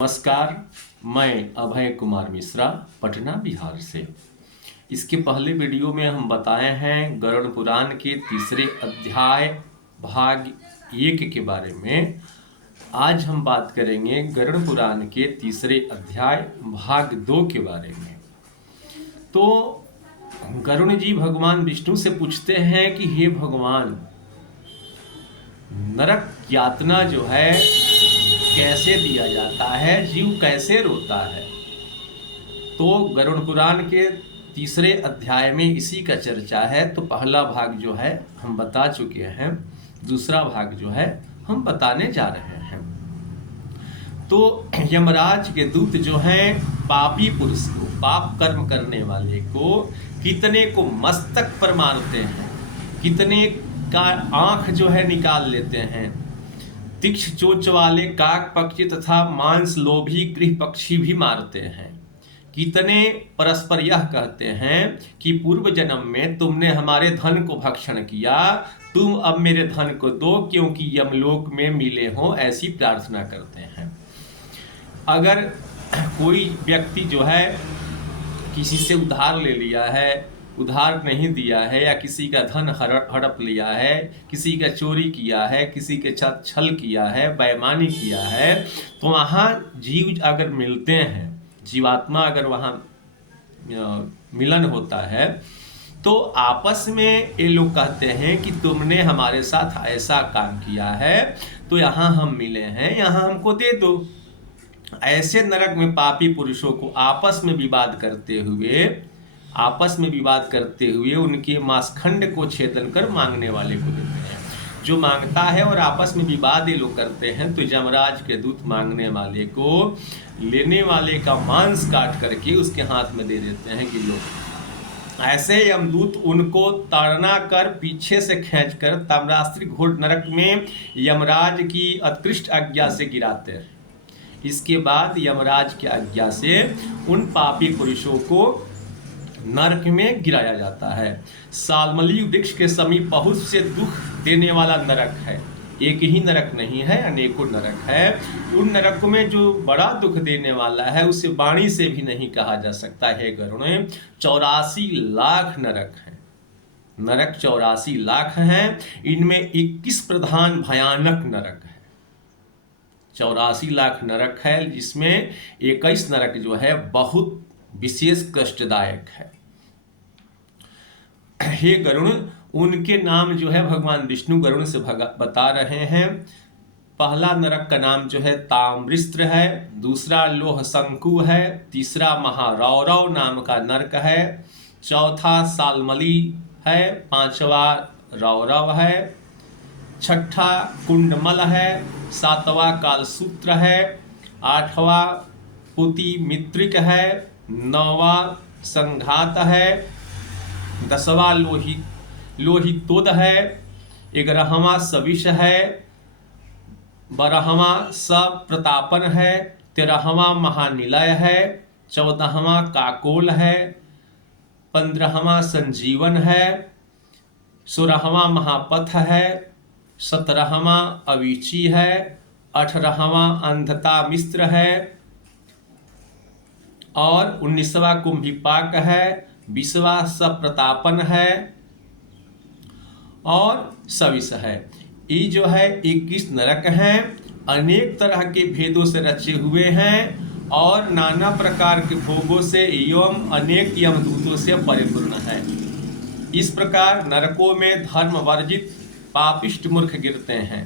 नमस्कार। मैं अभय कुमार मिश्रा पटना बिहार से। इसके पहले वीडियो में हम बताए हैं गरुड़ पुराण के तीसरे अध्याय भाग 1 के बारे में। आज हम बात करेंगे गरुड़ पुराण के तीसरे अध्याय भाग 2 के बारे में। तो गरुड़ जी भगवान विष्णु से पूछते हैं कि हे भगवान, नरक यातना जो है कैसे दिया जाता है, जीव कैसे रोता है। तो गरुड़ पुराण के तीसरे अध्याय में इसी का चर्चा है। तो पहला भाग जो है हम बता चुके हैं, दूसरा भाग जो है हम बताने जा रहे हैं। तो यमराज के दूत जो हैं पापी पुरुष को, पाप कर्म करने वाले को, कितने को मस्तक पर मारते हैं, कितने का आंख जो है निकाल लेते हैं, तीक्ष्ण चोंच वाले काक पक्षी तथा मांस लोभी गृह पक्षी भी मारते हैं। कितने परस्पर यह कहते हैं कि पूर्व जन्म में तुमने हमारे धन को भक्षण किया, तुम अब मेरे धन को दो क्योंकि यमलोक में मिले हो, ऐसी प्रार्थना करते हैं। अगर कोई व्यक्ति जो है किसी से उधार ले लिया है, उधार नहीं दिया है, या किसी का धन हड़प लिया है, किसी का चोरी किया है, किसी के साथ छल किया है, बेईमानी किया है, तो वहाँ जीव अगर मिलते हैं, जीवात्मा अगर वहाँ मिलन होता है, तो आपस में ये लोग कहते हैं कि तुमने हमारे साथ ऐसा काम किया है, तो यहाँ हम मिले हैं, यहाँ हमको दे दो। ऐसे नरक में पापी पुरुषों को आपस में विवाद करते हुए उनके मांसखंड को छेदन कर मांगने वाले को देते हैं। जो मांगता है और आपस में विवाद ये लोग करते हैं, तो यमराज के दूत मांगने वाले को लेने वाले का मांस काट करके उसके हाथ में दे देते हैं कि लो। ऐसे यमदूत उनको ताड़ना कर पीछे से खींचकर ताम्रास्त्री घोर नरक में यमराज की उत्कृष्ट आज्ञा से गिराते हैं। इसके बाद यमराज की आज्ञा से उन पापी पुरुषों को नरक में गिराया जाता है। सालमली वृक्ष के समीप बहुत से दुख देने वाला नरक है। एक ही नरक नहीं है, अनेकों नरक है। उन नरकों में जो बड़ा दुख देने वाला है उसे वाणी से भी नहीं कहा जा सकता है। गरुड़ 84 लाख नरक हैं। नरक 84 लाख हैं। इनमें 21 प्रधान भयानक नरक है। 84 लाख नरक है, जिसमें 21 नरक जो है बहुत विशेष कष्टदायक है। हे गरुड़, उनके नाम जो है भगवान विष्णु गरुड़ से बता रहे हैं। पहला नरक का नाम जो है ताम्रस्त्र है, दूसरा लोह शंकु है, तीसरा महारौरव नाम का नरक है, चौथा सालमली है, पांचवा रौरव है, छठा कुंडमल है, सातवां कालसूत्र है, आठवां पुति मित्रिक है, नौवां संघात है, 10वां लोहितोद है, 11वां सविष है, 12वां सप्रतापन है, 13वां महानिलय है, 14वां काकोल है, 15वां संजीवन है, 16वां महापथ है, 17वां अवीची है, 18वां अंधता मिस्र है, और 19वां कुंभिपाक है, 20वां सप्रतापन है और सविष है। ये जो है 21 नरक हैं। अनेक तरह के भेदों से रचे हुए हैं और नाना प्रकार के भोगों से एवं अनेक यमदूतों से परिपूर्ण है। इस प्रकार नरकों में धर्म वर्जित पापिष्ट मूर्ख गिरते हैं।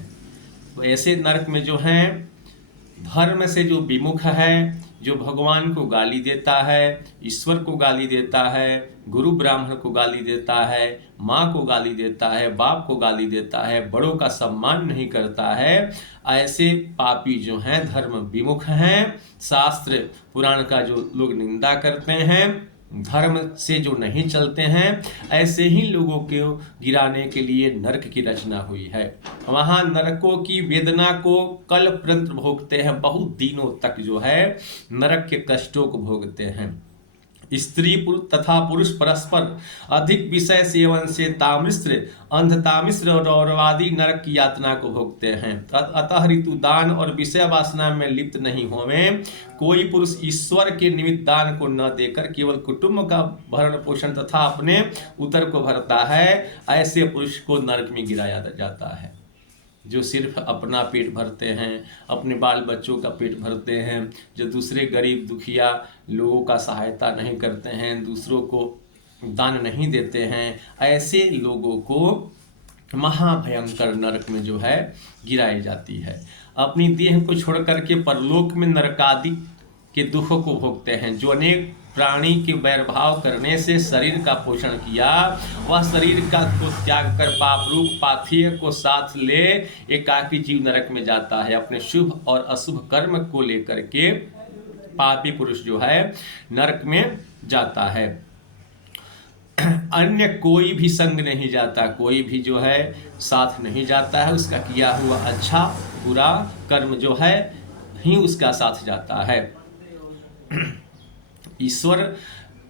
तो ऐसे नरक में जो हैं, धर्म से जो विमुख है, जो भगवान को गाली देता है, ईश्वर को गाली देता है, गुरु ब्राह्मण को गाली देता है, माँ को गाली देता है, बाप को गाली देता है, बड़ों का सम्मान नहीं करता है, ऐसे पापी जो हैं धर्म विमुख हैं, शास्त्र पुराण का जो लोग निंदा करते हैं, धर्म से जो नहीं चलते हैं, ऐसे ही लोगों को गिराने के लिए नरक की रचना हुई है। वहाँ नरकों की वेदना को कल्पप्रंत भोगते हैं। बहुत दिनों तक जो है नरक के कष्टों को भोगते हैं। स्त्री तथा पुरुष परस्पर अधिक विषय सेवन से तामिश्र अंधतामिश्र और रौरवादी नरक की यातना को भोगते हैं। अतः ऋतु दान और विषय वासना में लिप्त नहीं होवे। कोई पुरुष ईश्वर के निमित्त दान को न देकर केवल कुटुंब का भरण पोषण तथा अपने उदर को भरता है, ऐसे पुरुष को नरक में गिराया जाता है। जो सिर्फ अपना पेट भरते हैं, अपने बाल बच्चों का पेट भरते हैं, जो दूसरे गरीब दुखिया लोगों का सहायता नहीं करते हैं, दूसरों को दान नहीं देते हैं, ऐसे लोगों को महाभयंकर नरक में जो है गिराई जाती है। अपनी देह को छोड़ करके परलोक में नरकादि के दुखों को भोगते हैं। जो अनेक प्राणी के वैरभाव करने से शरीर का पोषण किया, वह शरीर का को त्याग कर पाप रूप पाथेय को साथ ले एकाकी जीव नरक में जाता है। अपने शुभ और अशुभ कर्म को लेकर के पापी पुरुष जो है नरक में जाता है। अन्य कोई भी संग नहीं जाता, कोई भी जो है साथ नहीं जाता है। उसका किया हुआ अच्छा बुरा कर्म जो है ही उसका साथ जाता है। ईश्वर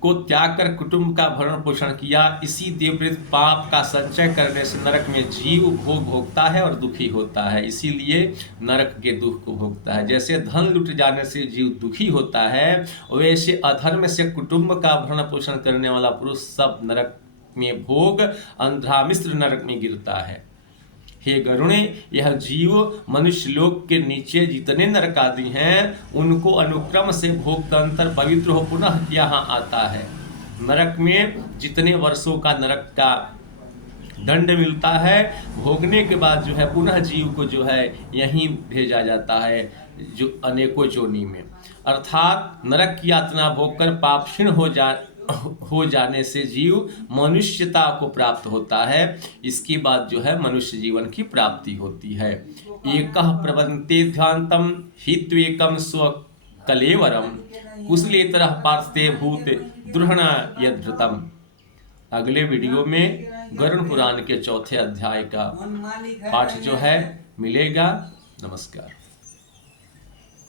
को त्याग कर कुटुंब का भरण पोषण किया, इसी देववृत पाप का संचय करने से नरक में जीव भोग भोगता है और दुखी होता है। इसीलिए नरक के दुख को भोगता है। जैसे धन लुट जाने से जीव दुखी होता है, वैसे अधर्म से कुटुंब का भरण पोषण करने वाला पुरुष सब नरक में भोग अंधामिश्र नरक में गिरता है। हे गरुणे, यह जीव मनुष्य लोक के नीचे जितने नरक आदि हैं, उनको अनुक्रम से भोगतंत्र पवित्र हो पुनः यहाँ आता है। नरक में जितने वर्षों का नरक का दंड मिलता है, भोगने के बाद जो है पुनः जीव को जो है यहीं भेजा जाता है, जो अनेकों जोनी में। अर्थात नरक की यातना भोगकर पापक्षीण हो जाने से जीव मनुष्यता को प्राप्त होता है। इसके बाद जो है मनुष्य जीवन की प्राप्ति होती है। एकः प्रबंधते ध्यान्तम हित्वेकम स्व कलेवरम कुशलेतरः पार्श्वे भूत द्रुहण यद्धृतम। अगले वीडियो में गरुड़ पुराण के 4थे अध्याय का पाठ जो है मिलेगा। नमस्कार।